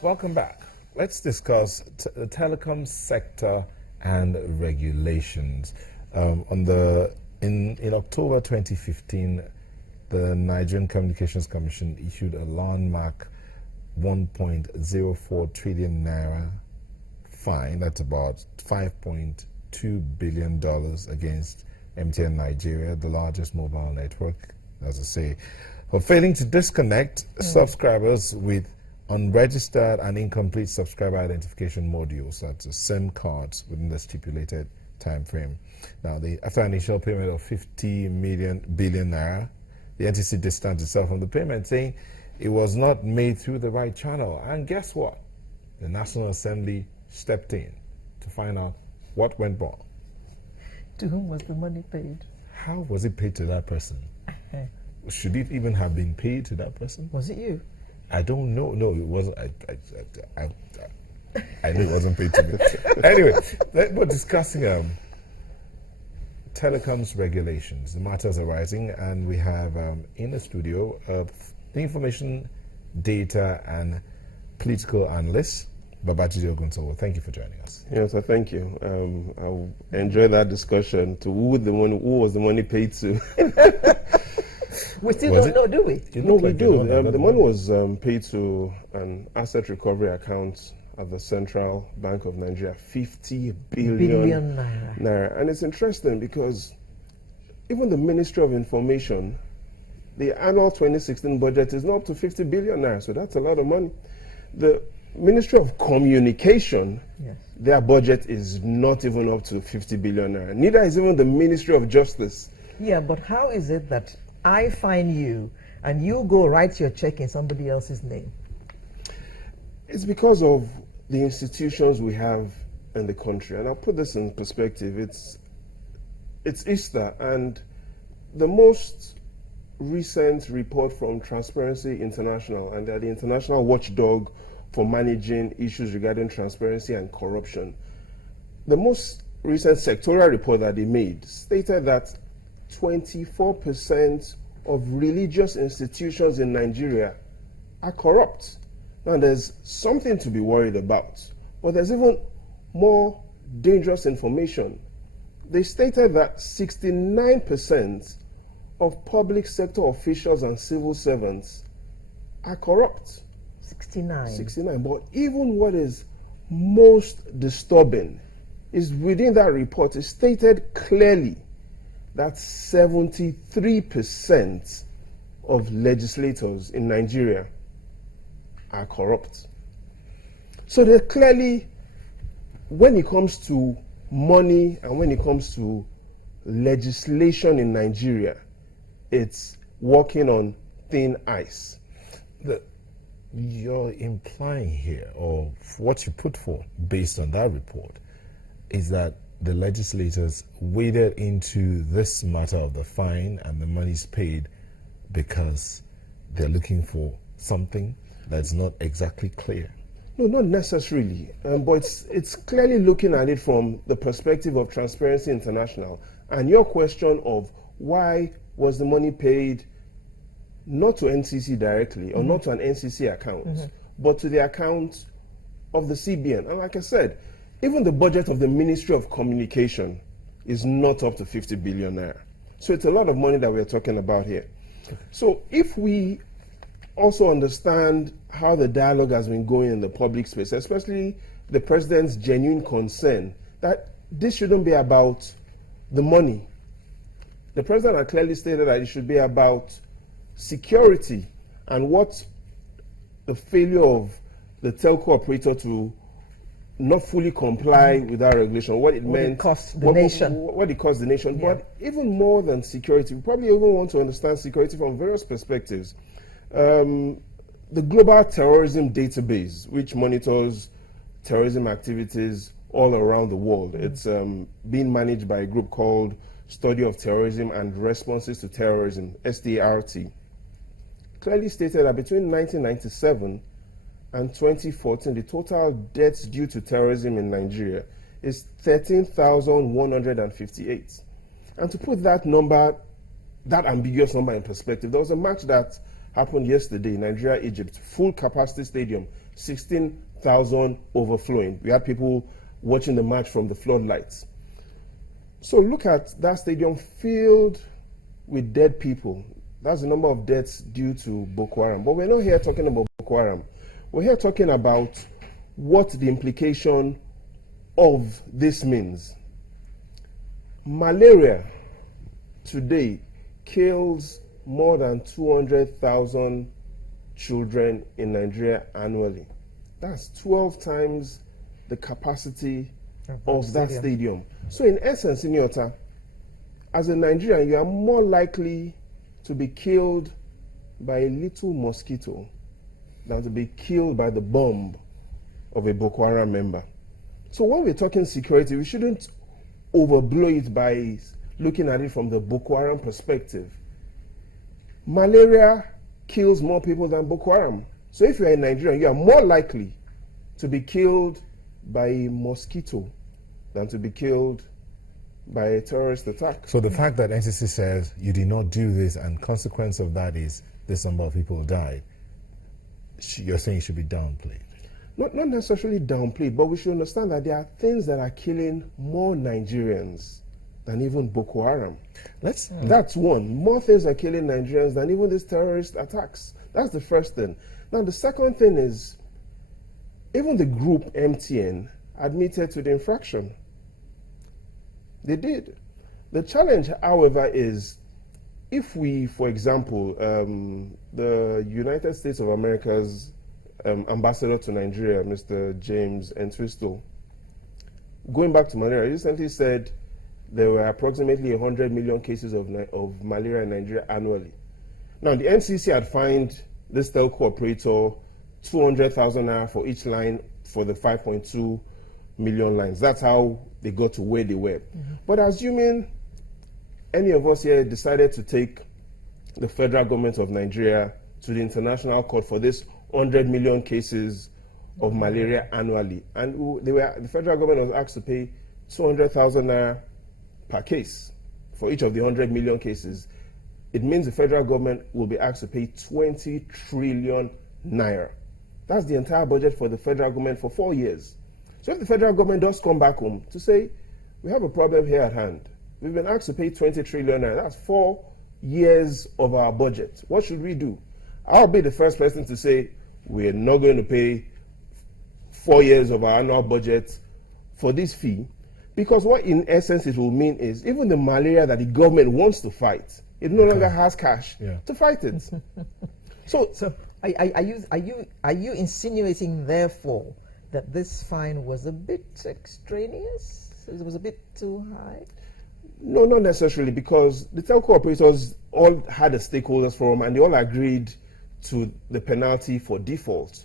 Welcome back. Let's discuss the telecom sector and regulations. In October 2015, the Nigerian Communications Commission issued a landmark 1.04 trillion naira fine. That's about $5.2 billion against MTN Nigeria, the largest mobile network, as I say, for failing to disconnect subscribers with unregistered and incomplete subscriber identification modules, such as SIM cards, within the stipulated time frame. Now, after an initial payment of 50 billion naira, the NTC distanced itself from the payment, saying it was not made through the right channel. And guess what? The National Assembly stepped in to find out what went wrong. To whom was the money paid? How was it paid to that person? Should it even have been paid to that person? Was it you? I don't know. No, it wasn't. I know it wasn't paid to me. Anyway, we're discussing telecoms regulations. The matters arising, and we have in the studio the information, data, and political analyst, Babajide Oguntowo. Thank you for joining us. Yes, I thank you. I enjoyed that discussion. To who was the money paid to? We still don't know, do we? No, we do. The money was paid to an asset recovery account at the Central Bank of Nigeria, 50 billion naira. And it's interesting because even the Ministry of Information, the annual 2016 budget is not up to 50 billion naira, so that's a lot of money. The Ministry of Communication, their budget is not even up to 50 billion naira. Neither is even the Ministry of Justice. Yeah, but how is it that I find you and you go write your check in somebody else's name? It's because of the institutions we have in the country. And I'll put this in perspective. It's Easter, and the most recent report from Transparency International, and they're the international watchdog for managing issues regarding transparency and corruption. The most recent sectorial report that they made stated that 24% of religious institutions in Nigeria are corrupt. Now, there's something to be worried about, but there's even more dangerous information. They stated that 69% of public sector officials and civil servants are corrupt. 69. But even what is most disturbing is within that report, it stated clearly that 73% of legislators in Nigeria are corrupt. So they're clearly, when it comes to money and when it comes to legislation in Nigeria, it's walking on thin ice. You're implying here, or what you put forth based on that report, is that the legislators waded into this matter of the fine and the monies paid because they're looking for something that's not exactly clear. No, not necessarily, but it's clearly looking at it from the perspective of Transparency International. And your question of why was the money paid not to NCC directly or not to an NCC account, but to the account of the CBN. And like I said, even the budget of the Ministry of Communication is not up to 50 billion naira. So it's a lot of money that we're talking about here. So if we also understand how the dialogue has been going in the public space, especially the president's genuine concern that this shouldn't be about the money. The president had clearly stated that it should be about security and what the failure of the telco operator to not fully comply with that regulation, what it cost the nation. What it cost the nation. Yeah. But even more than security, we probably even want to understand security from various perspectives. The Global Terrorism Database, which monitors terrorism activities all around the world, it's being managed by a group called Study of Terrorism and Responses to Terrorism, START, clearly stated that between 1997 and 2014, the total deaths due to terrorism in Nigeria is 13,158. And to put that number, that ambiguous number in perspective, there was a match that happened yesterday, Nigeria, Egypt, full capacity stadium, 16,000 overflowing. We had people watching the match from the floodlights. So look at that stadium filled with dead people. That's the number of deaths due to Boko Haram. But we're not here talking about Boko Haram. We're here talking about what the implication of this means. Malaria today kills more than 200,000 children in Nigeria annually. That's 12 times the capacity of that stadium. So in essence, Inyota, as a Nigerian, you are more likely to be killed by a little mosquito than to be killed by the bomb of a Boko Haram member. So when we're talking security, we shouldn't overblow it by looking at it from the Boko Haram perspective. Malaria kills more people than Boko Haram. So if you're in Nigeria, you are more likely to be killed by a mosquito than to be killed by a terrorist attack. So the fact that NCC says you did not do this and consequence of that is this number of people died, you're saying it should be downplayed? Not necessarily downplayed, but we should understand that there are things that are killing more Nigerians than even Boko Haram. That's one. More things are killing Nigerians than even these terrorist attacks. That's the first thing. Now the second thing is, even the group MTN admitted to the infraction. They did. The challenge, however, is if we, for example, the United States of America's ambassador to Nigeria, Mr. James Entwistle, going back to malaria, recently said there were approximately 100 million cases of malaria in Nigeria annually. Now, the NCC had fined this telco operator 200,000 naira for each line for the 5.2 million lines. That's how they got to where they were. But assuming any of us here decided to take the federal government of Nigeria to the international court for this 100 million cases of malaria annually, and the federal government was asked to pay 200,000 naira per case for each of the 100 million cases, it means the federal government will be asked to pay 20 trillion naira. That's the entire budget for the federal government for 4 years. So if the federal government does come back home to say, we have a problem here at hand, we've been asked to pay 20 trillion naira, that's 4 years of our budget. What should we do? I'll be the first person to say, we're not going to pay 4 years of our annual budget for this fee, because what in essence it will mean is even the malaria that the government wants to fight, it no longer has cash to fight it. So are you insinuating therefore that this fine was a bit extraneous? It was a bit too high? No, not necessarily, because the telco operators all had a stakeholders forum and they all agreed to the penalty for default.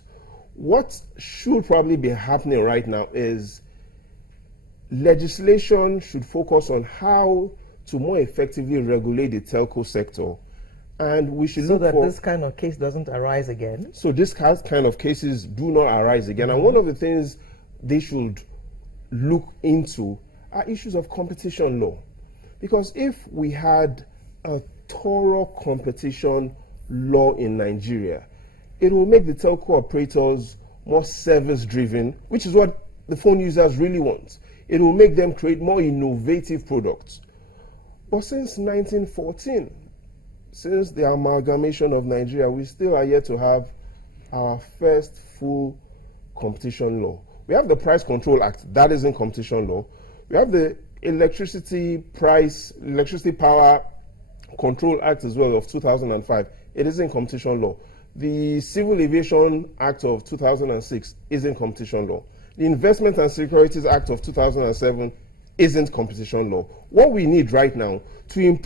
What should probably be happening right now is legislation should focus on how to more effectively regulate the telco sector. And we should so that this kind of case doesn't arise again. So this kind of cases do not arise again. And one of the things they should look into are issues of competition law. Because if we had a thorough competition law in Nigeria, it will make the telco operators more service-driven, which is what the phone users really want. It will make them create more innovative products. But since 1914, since the amalgamation of Nigeria, we still are yet to have our first full competition law. We have the Price Control Act, that is in competition law. We have the Electricity Power Control Act as well of 2005. It is in competition law. The Civil Aviation Act of 2006 is in competition law. The Investment and Securities Act of 2007 isn't competition law. What we need right now to improve